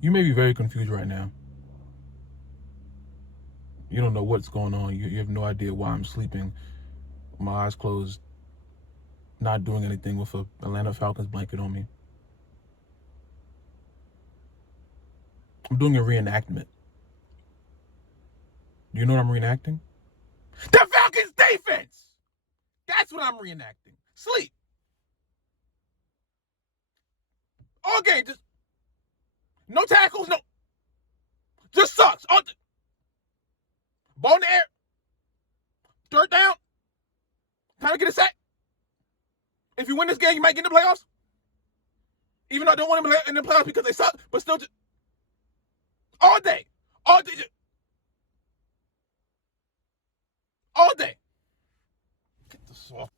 You may be very confused right now. You don't know what's going on. You have no idea why I'm sleeping, my eyes closed, not doing anything with a Atlanta Falcons blanket on me. I'm doing a reenactment. Do you know what I'm reenacting? The Falcons defense! That's what I'm reenacting. Sleep. Okay, just no tackles, no. Just sucks. Ball in the air. Third down. Time to get a sack. If you win this game, you might get in the playoffs. Even though I don't want them in the playoffs because they suck, but still just all day. All day. All day. Get this off.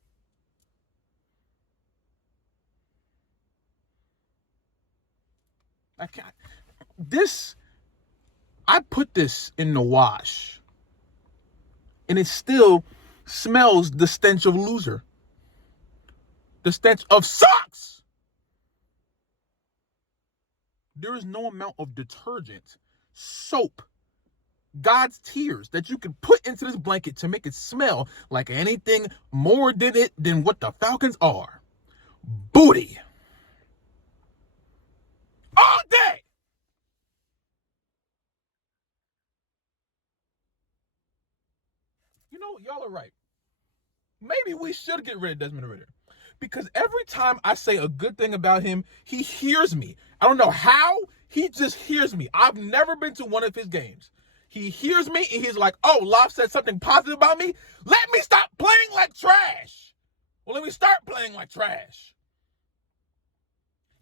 I can't. I put this in the wash, and it still smells the stench of loser. The stench of sucks. There is no amount of detergent, soap, God's tears that you can put into this blanket to make it smell like anything more than what the Falcons are. Booty. All day. You know, y'all are right. Maybe we should get rid of Desmond Ritter. Because every time I say a good thing about him, he hears me. I don't know how, he just hears me. I've never been to one of his games. He hears me and he's like, oh, Love said something positive about me. Let me stop playing like trash. Well, let me start playing like trash.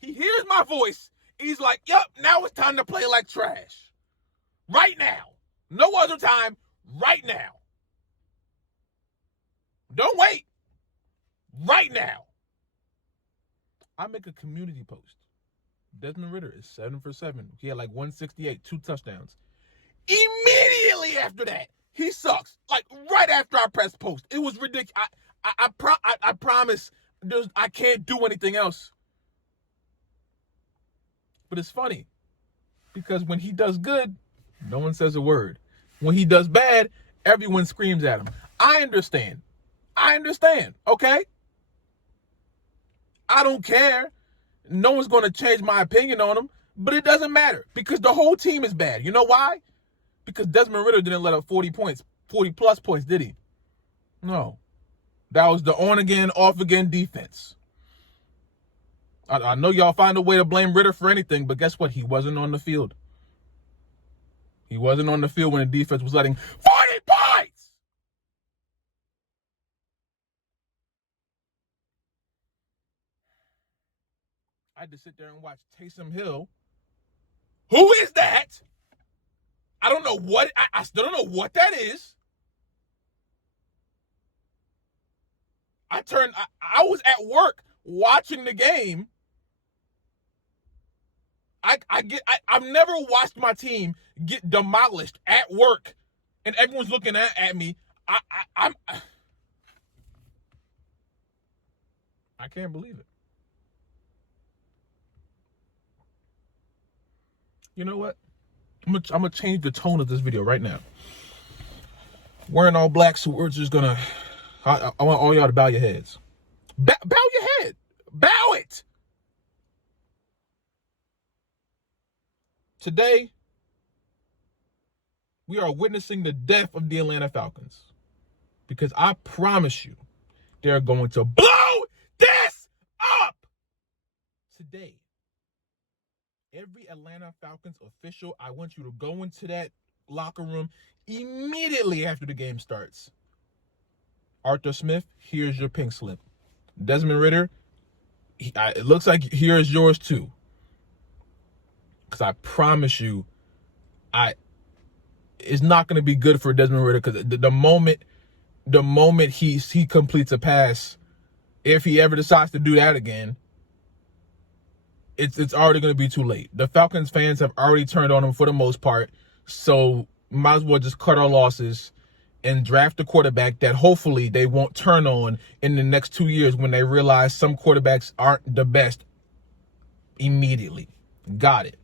He hears my voice. He's like, yup, now it's time to play like trash. Right now. No other time. Right now. Don't wait. Right now. I make a community post. Desmond Ritter is 7 for 7. He had like 168, 2 touchdowns. Immediately after that, he sucks. Like right after I press post. It was ridiculous. I promise I can't do anything else. But it's funny because when he does good, no one says a word. When he does bad, everyone screams at him. I understand, okay? I don't care. No one's going to change my opinion on him, but it doesn't matter because the whole team is bad. You know why? Because Desmond Ritter didn't let up 40 plus points, did he? No. That was the on again, off again defense. I know y'all find a way to blame Ritter for anything, but guess what? He wasn't on the field. He wasn't on the field when the defense was letting 40 points! I had to sit there and watch Taysom Hill. Who is that? I don't know what, I still don't know what that is. I was at work watching the game. I've never watched my team get demolished at work and everyone's looking at me. I can't believe it. You know what? I'm gonna change the tone of this video right now. Wearing all black, so we're just gonna. I want all y'all to bow your heads. Bow your head. Bow it. Today, we are witnessing the death of the Atlanta Falcons. Because I promise you, they're going to blow this up today. Every Atlanta Falcons official, I want you to go into that locker room immediately after the game starts. Arthur Smith, here's your pink slip. Desmond Ritter, it looks like here's yours too. Because I promise you, it's not going to be good for Desmond Ritter because the moment he completes a pass, if he ever decides to do that again, it's already going to be too late. The Falcons fans have already turned on him for the most part, so might as well just cut our losses and draft a quarterback that hopefully they won't turn on in the next 2 years when they realize some quarterbacks aren't the best immediately. Got it.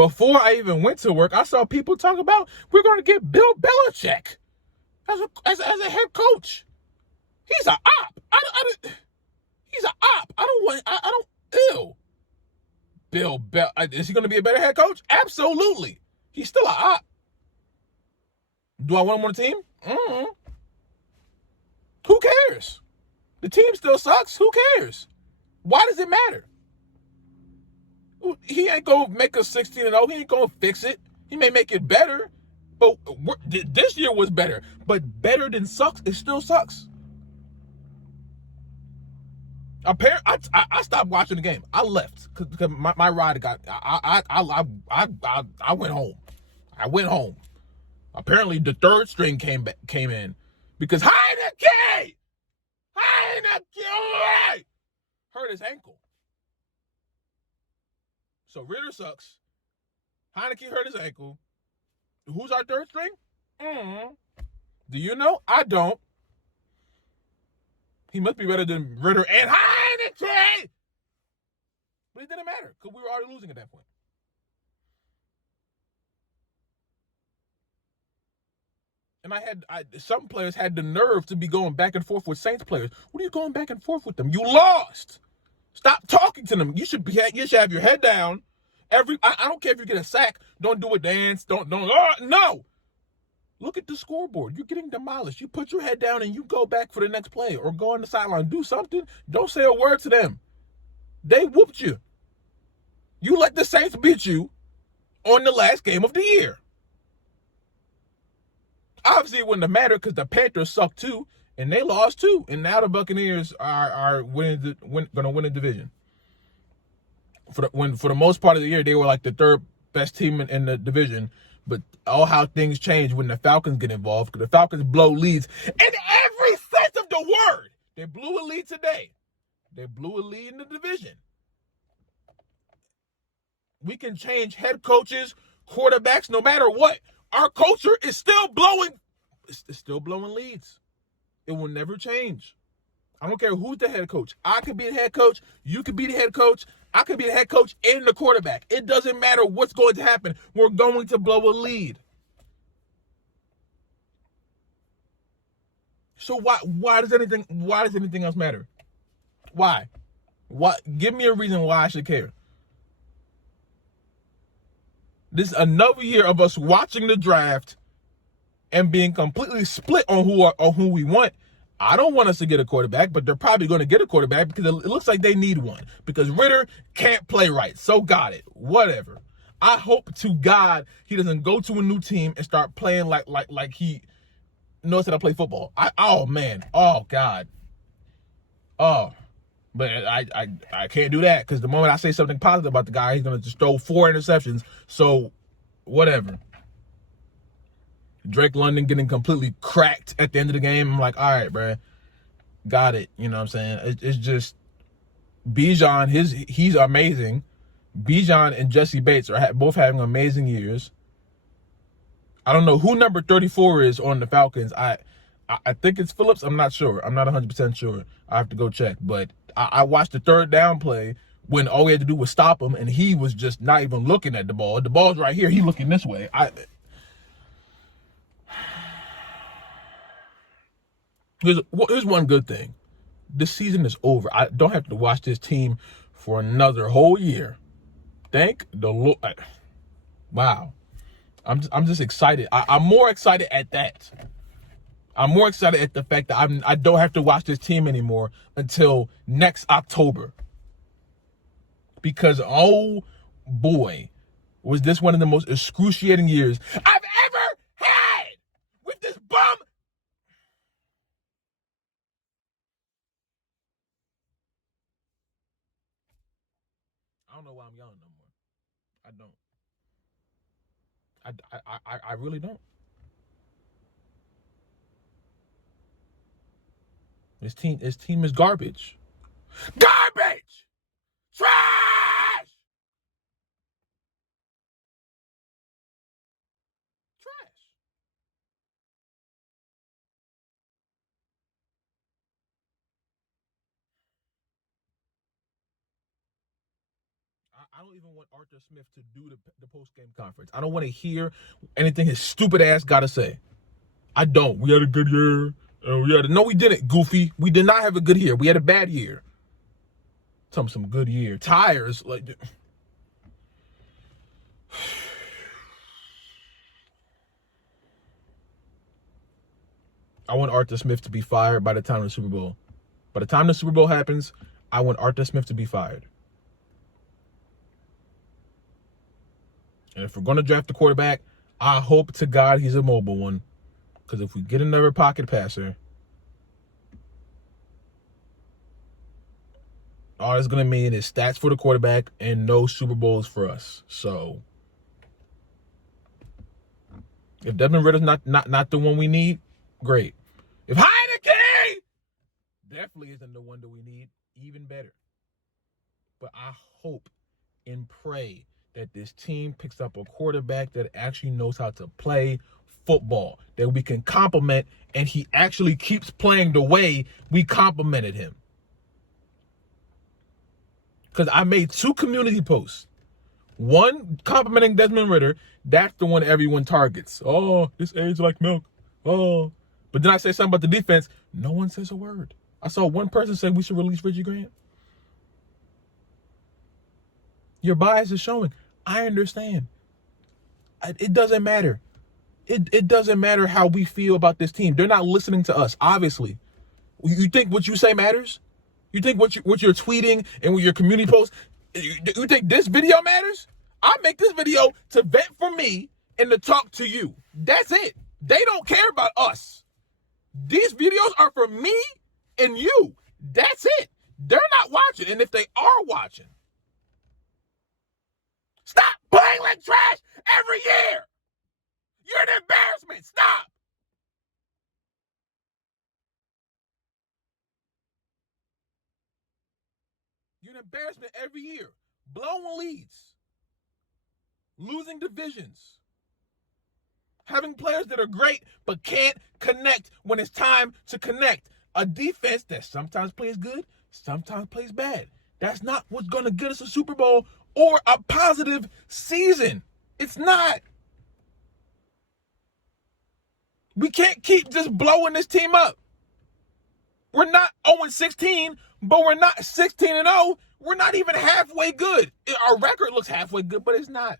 Before I even went to work, I saw people talk about we're going to get Bill Belichick as a head coach. He's a op. He's a op. I don't want. I don't. Ew. Bill Bell. Is he going to be a better head coach? Absolutely. He's still a op. Do I want him on the team? Mm-hmm. Who cares? The team still sucks. Who cares? Why does it matter? He ain't gonna make us 16-0. He ain't gonna fix it. He may make it better, but this year was better. But better than sucks, it still sucks. I stopped watching the game. I left because my ride got. I went home. I went home. Apparently, the third string came in because Heineke hurt his ankle. So Ritter sucks. Heineke hurt his ankle. Who's our third string? Do you know? I don't. He must be better than Ritter and Heineke. But it didn't matter because we were already losing at that point. And some players had the nerve to be going back and forth with Saints players. What are you going back and forth with them? You lost. Stop talking to them. You should have your head down. I don't care if you get a sack. Don't do a dance. No. Look at the scoreboard. You're getting demolished. You put your head down and you go back for the next play or go on the sideline. Do something. Don't say a word to them. They whooped you. You let the Saints beat you on the last game of the year. Obviously, it wouldn't have mattered because the Panthers suck too, and they lost too. And now the Buccaneers are going to win the division. For the most part of the year, they were like the third best team in the division. But how things change when the Falcons get involved, because the Falcons blow leads in every sense of the word. They blew a lead today. They blew a lead in the division. We can change head coaches, quarterbacks, no matter what. Our culture is still blowing. It's still blowing leads. It will never change. I don't care who's the head coach. I could be the head coach. You could be the head coach. I could be the head coach and the quarterback. It doesn't matter what's going to happen. We're going to blow a lead. So why does anything else matter? Why? Give me a reason why I should care. This is another year of us watching the draft and being completely split on who we want. I don't want us to get a quarterback, but they're probably going to get a quarterback because it looks like they need one. Because Ritter can't play right. So got it. Whatever. I hope to God he doesn't go to a new team and start playing like he knows how to play football. Oh man. Oh God. Oh. But I can't do that because the moment I say something positive about the guy, he's going to just throw 4 interceptions. So whatever. Drake London getting completely cracked at the end of the game. I'm like, all right, bro, got it. You know what I'm saying? It's just Bijan. He's amazing. Bijan and Jesse Bates are both having amazing years. I don't know who number 34 is on the Falcons. I think it's Phillips. I'm not sure. I'm not 100% sure. I have to go check. But I watched the third down play when all we had to do was stop him, and he was just not even looking at the ball. The ball's right here. He's looking this way. Here's one good thing. This season is over. I don't have to watch this team for another whole year. Thank the Lord. Wow. I'm just excited. I'm more excited at that. I'm more excited at the fact that I don't have to watch this team anymore until next October. Because, oh boy, was this one of the most excruciating years I've ever had with this bum. I don't know why I'm yelling no more. I don't. I really don't. This team is garbage. Garbage! Trash! Trash. I don't even want Arthur Smith to do the post-game conference. I don't want to hear anything his stupid ass got to say. I don't. We had a good year. No, we didn't, goofy. We did not have a good year. We had a bad year. Some good year. Tires. I want Arthur Smith to be fired by the time of the Super Bowl. By the time the Super Bowl happens, I want Arthur Smith to be fired. And if we're going to draft a quarterback, I hope to God he's a mobile one. Because if we get another pocket passer, all it's going to mean is stats for the quarterback and no Super Bowls for us. So, if Desmond Ritter's not the one we need, great. If Heineke definitely isn't the one that we need, even better. But I hope and pray that this team picks up a quarterback that actually knows how to play football, that we can compliment, and he actually keeps playing the way we complimented him. Because I made 2 community posts. One complimenting Desmond Ritter. That's the one everyone targets. Oh, this age like milk. Oh. But then I say something about the defense. No one says a word. I saw one person say we should release Reggie Grant. Your bias is showing. I understand. It doesn't matter. It doesn't matter how we feel about this team. They're not listening to us, obviously. You think what you say matters? You think what you're tweeting and what your community posts, you think this video matters? I make this video to vent for me and to talk to you. That's it. They don't care about us. These videos are for me and you. That's it. They're not watching. And if they are watching, stop playing like trash every year. You're an embarrassment. Stop. You're an embarrassment every year. Blowing leads. Losing divisions. Having players that are great but can't connect when it's time to connect. A defense that sometimes plays good, sometimes plays bad. That's not what's going to get us a Super Bowl or a positive season. It's not. We can't keep just blowing this team up. We're not 0-16, but we're not 16-0. We're not even halfway good. Our record looks halfway good, but it's not.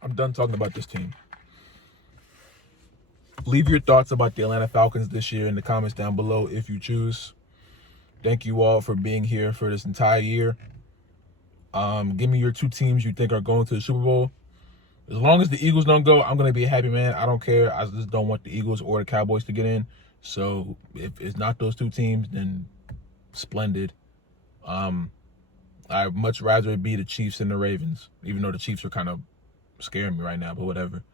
I'm done talking about this team. Leave your thoughts about the Atlanta Falcons this year in the comments down below if you choose. Thank you all for being here for this entire year. Give me your 2 teams you think are going to the Super Bowl. As long as the Eagles don't go, I'm going to be a happy man. I don't care. I just don't want the Eagles or the Cowboys to get in. So if it's not those 2 teams, then splendid. I'd much rather it be the Chiefs and the Ravens, even though the Chiefs are kind of scaring me right now, but whatever.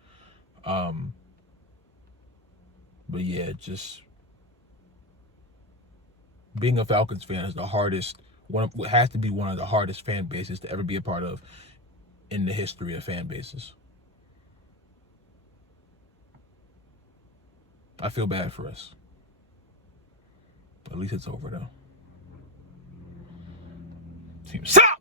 But yeah, just being a Falcons fan is the hardest, has to be one of the hardest fan bases to ever be a part of in the history of fan bases. I feel bad for us. At least it's over though. Team sucks!